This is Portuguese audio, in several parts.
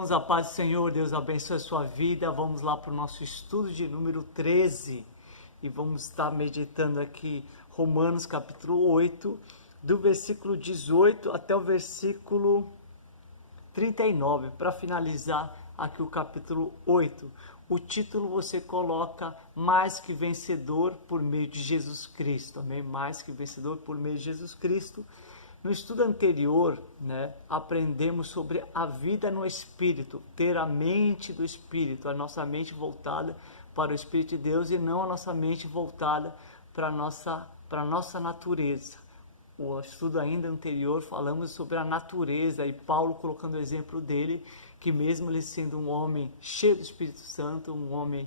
irmãos, a paz do Senhor, Deus abençoe a sua vida. Vamos lá para o nosso estudo de número 13 e vamos estar meditando aqui Romanos capítulo 8, do versículo 18 até o versículo 39, para finalizar aqui o capítulo 8. O título você coloca mais que vencedor por meio de Jesus Cristo, amém? Mais que vencedor por meio de Jesus Cristo. No estudo anterior, aprendemos sobre a vida no Espírito, ter a mente do Espírito, a nossa mente voltada para o Espírito de Deus e não a nossa mente voltada para a nossa natureza. O estudo ainda anterior falamos sobre a natureza e Paulo colocando o exemplo dele, que mesmo ele sendo um homem cheio do Espírito Santo, um homem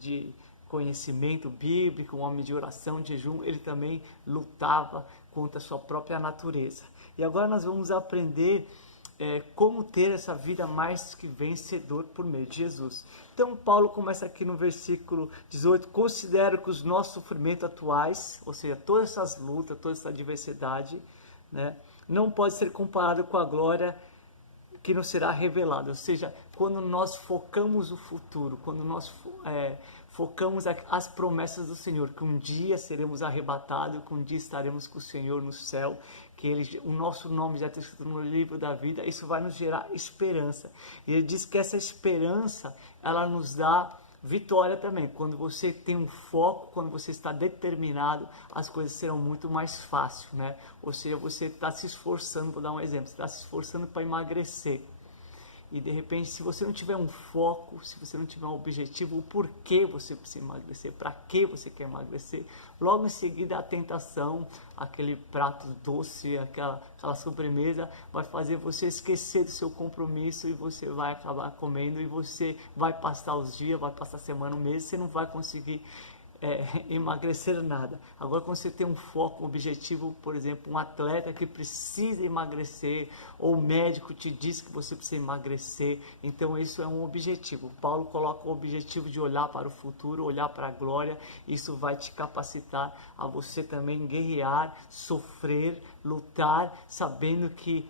de conhecimento bíblico, um homem de oração, de jejum, ele também lutava contra a sua própria natureza. E agora nós vamos aprender como ter essa vida mais que vencedor por meio de Jesus. Então Paulo começa aqui no versículo 18, considero que os nossos sofrimentos atuais, ou seja, todas essas lutas, toda essa adversidade, não pode ser comparado com a glória que nos será revelada. Ou seja, quando nós focamos o futuro, quando nós focamos as promessas do Senhor, que um dia seremos arrebatados, que um dia estaremos com o Senhor no céu, que o nosso nome já está escrito no livro da vida, isso vai nos gerar esperança. E ele diz que essa esperança, ela nos dá vitória também. Quando você tem um foco, quando você está determinado, as coisas serão muito mais fáceis, Ou seja, você está se esforçando, vou dar um exemplo, você está se esforçando para emagrecer. E de repente, se você não tiver um foco, se você não tiver um objetivo, o porquê você precisa emagrecer, para que você quer emagrecer, logo em seguida a tentação, aquele prato doce, aquela sobremesa, vai fazer você esquecer do seu compromisso e você vai acabar comendo e você vai passar os dias, vai passar a semana, um mês, você não vai conseguir emagrecer nada. Agora, quando você tem um foco, um objetivo, por exemplo, um atleta que precisa emagrecer, ou o médico te diz que você precisa emagrecer, então isso é um objetivo. Paulo coloca o objetivo de olhar para o futuro, olhar para a glória, isso vai te capacitar a você também guerrear, sofrer, lutar, sabendo que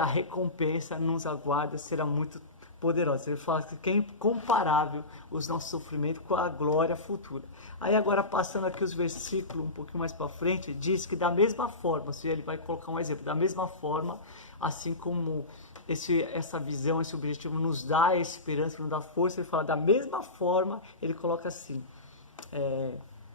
a recompensa nos aguarda, será muito poderosa. Ele fala que é incomparável os nossos sofrimentos com a glória futura. Aí agora passando aqui os versículos um pouquinho mais para frente, diz que da mesma forma, ou seja, ele vai colocar um exemplo, da mesma forma, assim como essa visão, esse objetivo nos dá esperança, nos dá força, ele fala da mesma forma, ele coloca assim,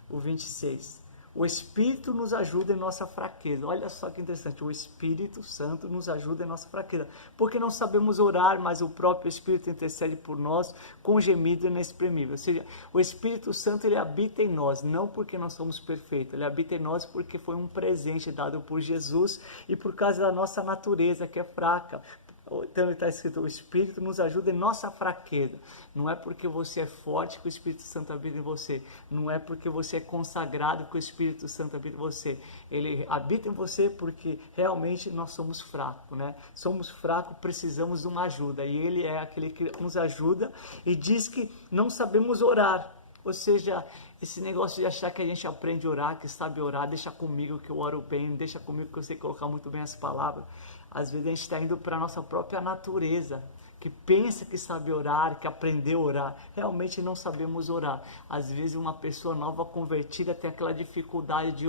o 26. O Espírito nos ajuda em nossa fraqueza. Olha só que interessante, o Espírito Santo nos ajuda em nossa fraqueza. Porque não sabemos orar, mas o próprio Espírito intercede por nós com gemido inexprimível. Ou seja, o Espírito Santo, ele habita em nós, não porque nós somos perfeitos. Ele habita em nós porque foi um presente dado por Jesus e por causa da nossa natureza que é fraca. Então está escrito, o Espírito nos ajuda em nossa fraqueza. Não é porque você é forte que o Espírito Santo habita em você. Não é porque você é consagrado que o Espírito Santo habita em você. Ele habita em você porque realmente nós somos fracos, Somos fracos, precisamos de uma ajuda. E Ele é aquele que nos ajuda e diz que não sabemos orar. Ou seja, esse negócio de achar que a gente aprende a orar, que sabe orar, deixa comigo que eu oro bem, deixa comigo que eu sei colocar muito bem as palavras. Às vezes a gente está indo para a nossa própria natureza, que pensa que sabe orar, que aprendeu a orar. Realmente não sabemos orar. Às vezes uma pessoa nova convertida tem aquela dificuldade de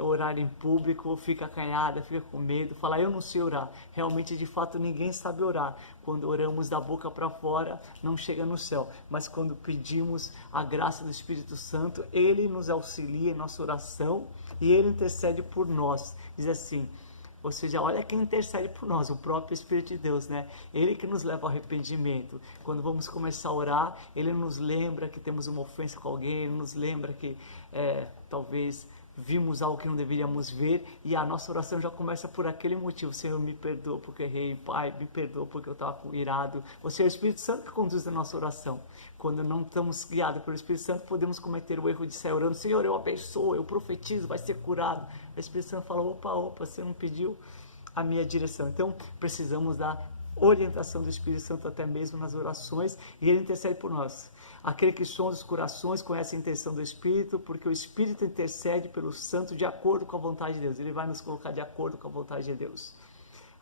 orar em público, fica acanhada, fica com medo, fala, eu não sei orar. Realmente, de fato, ninguém sabe orar. Quando oramos da boca para fora, não chega no céu. Mas quando pedimos a graça do Espírito Santo, Ele nos auxilia em nossa oração e Ele intercede por nós. Diz assim, ou seja, olha quem intercede por nós, o próprio Espírito de Deus, Ele que nos leva ao arrependimento. Quando vamos começar a orar, Ele nos lembra que temos uma ofensa com alguém, Ele nos lembra que talvez vimos algo que não deveríamos ver, e a nossa oração já começa por aquele motivo. Senhor, me perdoa porque errei, Pai, me perdoa porque eu estava irado. Ou seja, é o Espírito Santo que conduz a nossa oração. Quando não estamos guiados pelo Espírito Santo, podemos cometer o erro de sair orando, Senhor, eu abençoo, eu profetizo, vai ser curado. O Espírito Santo fala, opa, você não pediu a minha direção. Então, precisamos da orientação do Espírito Santo até mesmo nas orações, e Ele intercede por nós. Aquele que sonda os corações conhece a intenção do Espírito, porque o Espírito intercede pelo santo de acordo com a vontade de Deus. Ele vai nos colocar de acordo com a vontade de Deus.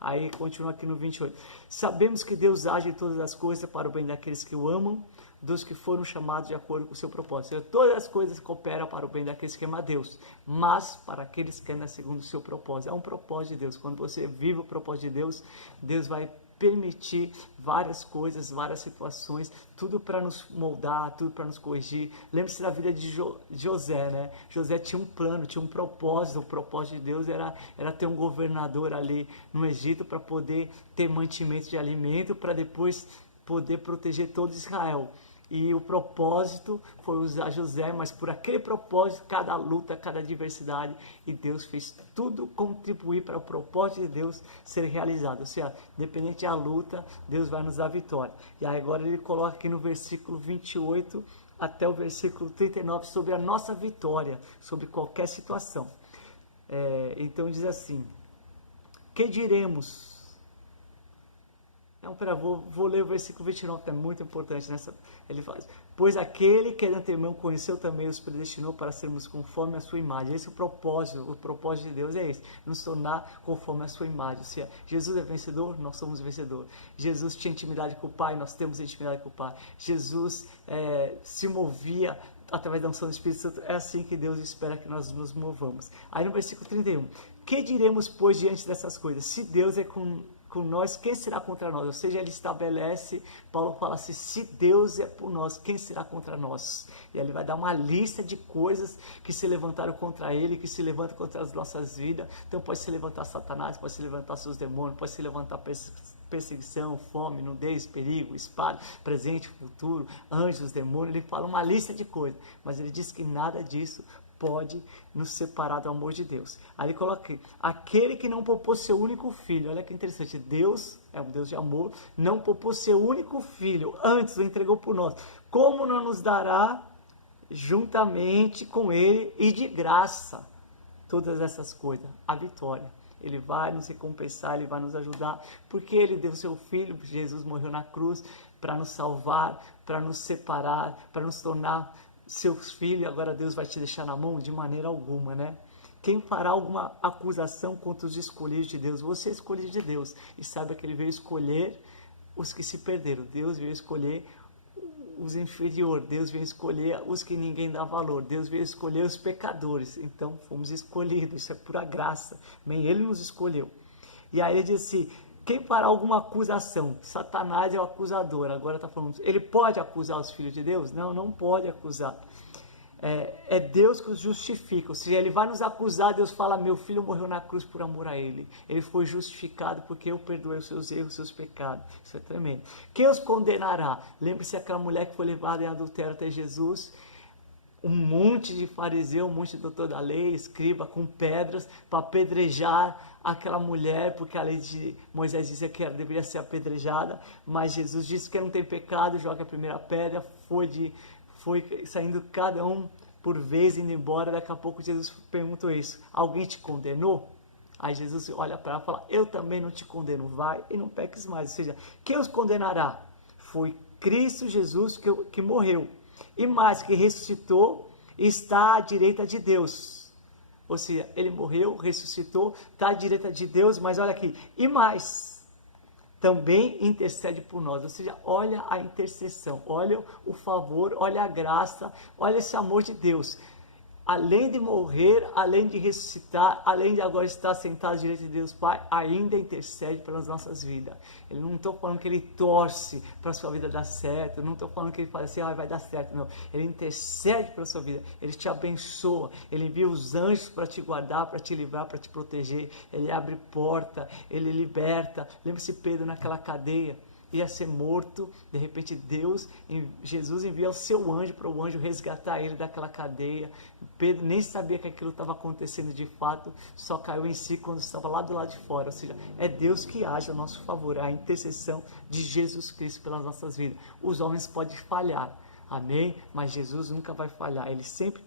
Aí continua aqui no 28. Sabemos que Deus age em todas as coisas para o bem daqueles que o amam, dos que foram chamados de acordo com o seu propósito. Ou seja, todas as coisas cooperam para o bem daqueles que amam a Deus, mas para aqueles que andam segundo o seu propósito. É um propósito de Deus. Quando você vive o propósito de Deus, Deus vai permitir várias coisas, várias situações, tudo para nos moldar, tudo para nos corrigir. Lembre-se da vida de José, né? José tinha um plano, tinha um propósito. O propósito de Deus era ter um governador ali no Egito para poder ter mantimento de alimento, para depois poder proteger todo Israel. E o propósito foi usar José, mas por aquele propósito, cada luta, cada adversidade, e Deus fez tudo contribuir para o propósito de Deus ser realizado. Ou seja, independente da luta, Deus vai nos dar vitória. E aí agora ele coloca aqui no versículo 28 até o versículo 39 sobre a nossa vitória, sobre qualquer situação. Então diz assim: que diremos? Não, vou ler o versículo 29, que é muito importante. Ele faz: pois aquele que de antemão conheceu também os predestinou para sermos conforme a sua imagem. Esse é o propósito de Deus é esse, nos tornar conforme a sua imagem. Ou seja, Jesus é vencedor, nós somos vencedor. Jesus tinha intimidade com o Pai, nós temos intimidade com o Pai. Jesus se movia através da unção do Espírito Santo. É assim que Deus espera que nós nos movamos. Aí no versículo 31, que diremos, pois, diante dessas coisas? Se Deus é com nós, quem será contra nós? Ou seja, ele estabelece, Paulo fala assim: se Deus é por nós, quem será contra nós? E ele vai dar uma lista de coisas que se levantaram contra ele, que se levantam contra as nossas vidas. Então pode se levantar Satanás, pode se levantar seus demônios, pode se levantar perseguição, fome, nudez, perigo, espada, presente, futuro, anjos, demônios. Ele fala uma lista de coisas, mas ele diz que nada disso pode nos separar do amor de Deus. Aí ele coloca aqui: aquele que não poupou seu único filho. Olha que interessante, Deus é um Deus de amor, não poupou seu único filho, antes o entregou por nós, como não nos dará juntamente com ele e de graça todas essas coisas? A vitória. Ele vai nos recompensar, ele vai nos ajudar, porque ele deu seu filho. Jesus morreu na cruz para nos salvar, para nos separar, para nos tornar seus filhos. Agora Deus vai te deixar na mão? De maneira alguma, né? Quem fará alguma acusação contra os escolhidos de Deus? Você é escolhido de Deus, e saiba que ele veio escolher os que se perderam. Deus veio escolher os inferiores, Deus veio escolher os que ninguém dá valor, Deus veio escolher os pecadores. Então fomos escolhidos, isso é pura graça, bem, ele nos escolheu. E aí ele diz assim: quem fará alguma acusação? Satanás é o acusador. Agora está falando, ele pode acusar os filhos de Deus? Não, não pode acusar. É Deus que os justifica. Ou seja, ele vai nos acusar. Deus fala: meu filho morreu na cruz por amor a ele. Ele foi justificado porque eu perdoei os seus erros, os seus pecados. Isso é tremendo. Quem os condenará? Lembre-se daquela mulher que foi levada em adultério até Jesus. Um monte de fariseu, um monte de doutor da lei, escriba, com pedras para apedrejar aquela mulher, porque a lei de Moisés dizia que ela deveria ser apedrejada, mas Jesus disse que não tem pecado, joga a primeira pedra. Foi saindo cada um por vez, indo embora. Daqui a pouco Jesus perguntou isso: alguém te condenou? Aí Jesus olha para ela e fala: eu também não te condeno, vai e não peques mais. Ou seja, quem os condenará? Foi Cristo Jesus que morreu, e mais, que ressuscitou, está à direita de Deus. Ou seja, ele morreu, ressuscitou, está à direita de Deus, mas olha aqui, e mais, também intercede por nós. Ou seja, olha a intercessão, olha o favor, olha a graça, olha esse amor de Deus. Além de morrer, além de ressuscitar, além de agora estar sentado à direita de Deus Pai, ainda intercede pelas nossas vidas. Ele não estou falando que ele torce para a sua vida dar certo, não estou falando que ele fala assim: vai dar certo, não. Ele intercede pela sua vida, ele te abençoa, ele envia os anjos para te guardar, para te livrar, para te proteger, ele abre porta, ele liberta. Lembra-se Pedro naquela cadeia, ia ser morto, de repente Jesus envia o seu anjo para o anjo resgatar ele daquela cadeia. Pedro nem sabia que aquilo estava acontecendo de fato, só caiu em si quando estava lá do lado de fora. Ou seja, é Deus que age a nosso favor, a intercessão de Jesus Cristo pelas nossas vidas. Os homens podem falhar, amém? Mas Jesus nunca vai falhar, ele sempre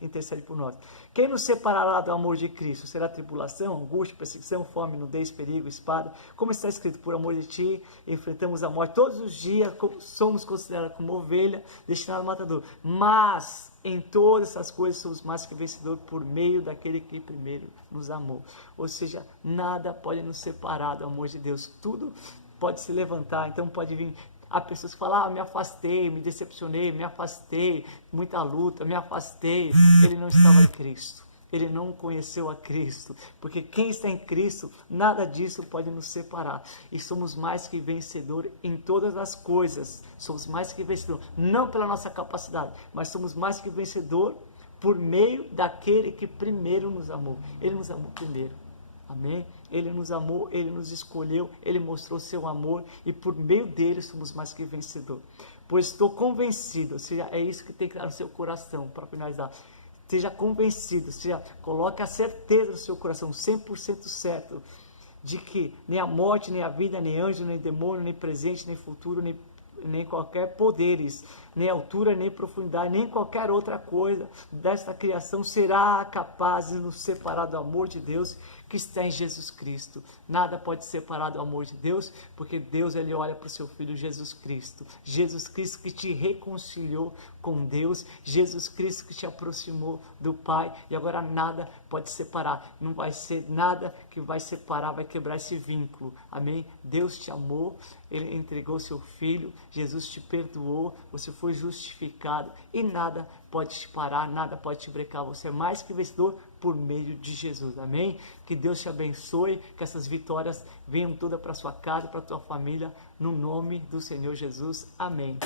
intercede por nós. Quem nos separará do amor de Cristo? Será tribulação, angústia, perseguição, fome, nudez, perigo, espada? Como está escrito, por amor de ti, enfrentamos a morte todos os dias, somos considerados como ovelha, destinada ao matador. Mas em todas essas coisas somos mais que vencedores por meio daquele que primeiro nos amou. Ou seja, nada pode nos separar do amor de Deus. Tudo pode se levantar, então pode vir. Há pessoas que falam, me afastei, me decepcionei, me afastei, muita luta, me afastei. Ele não estava em Cristo. Ele não conheceu a Cristo. Porque quem está em Cristo, nada disso pode nos separar. E somos mais que vencedores em todas as coisas. Somos mais que vencedores, não pela nossa capacidade, mas somos mais que vencedores por meio daquele que primeiro nos amou. Ele nos amou primeiro. Amém? Ele nos amou, Ele nos escolheu, Ele mostrou seu amor e por meio dele somos mais que vencedores. Pois estou convencido, ou seja, é isso que tem que estar no seu coração para finalizar. Esteja convencido, ou seja, coloque a certeza no seu coração, 100% certo, de que nem a morte, nem a vida, nem anjo, nem demônio, nem presente, nem futuro, nem qualquer poderes, nem altura, nem profundidade, nem qualquer outra coisa desta criação será capaz de nos separar do amor de Deus que está em Jesus Cristo. Nada pode separar do amor de Deus, porque Deus, ele olha para o seu Filho Jesus Cristo. Jesus Cristo que te reconciliou com Deus, Jesus Cristo que te aproximou do Pai, e agora nada pode separar. Não vai ser nada que vai separar, vai quebrar esse vínculo. Amém? Deus te amou, Ele entregou seu Filho, Jesus te perdoou, você foi justificado, e nada pode te parar, nada pode te brecar. Você é mais que vencedor por meio de Jesus, amém? Que Deus te abençoe, que essas vitórias venham todas para sua casa, para tua família, no nome do Senhor Jesus, amém.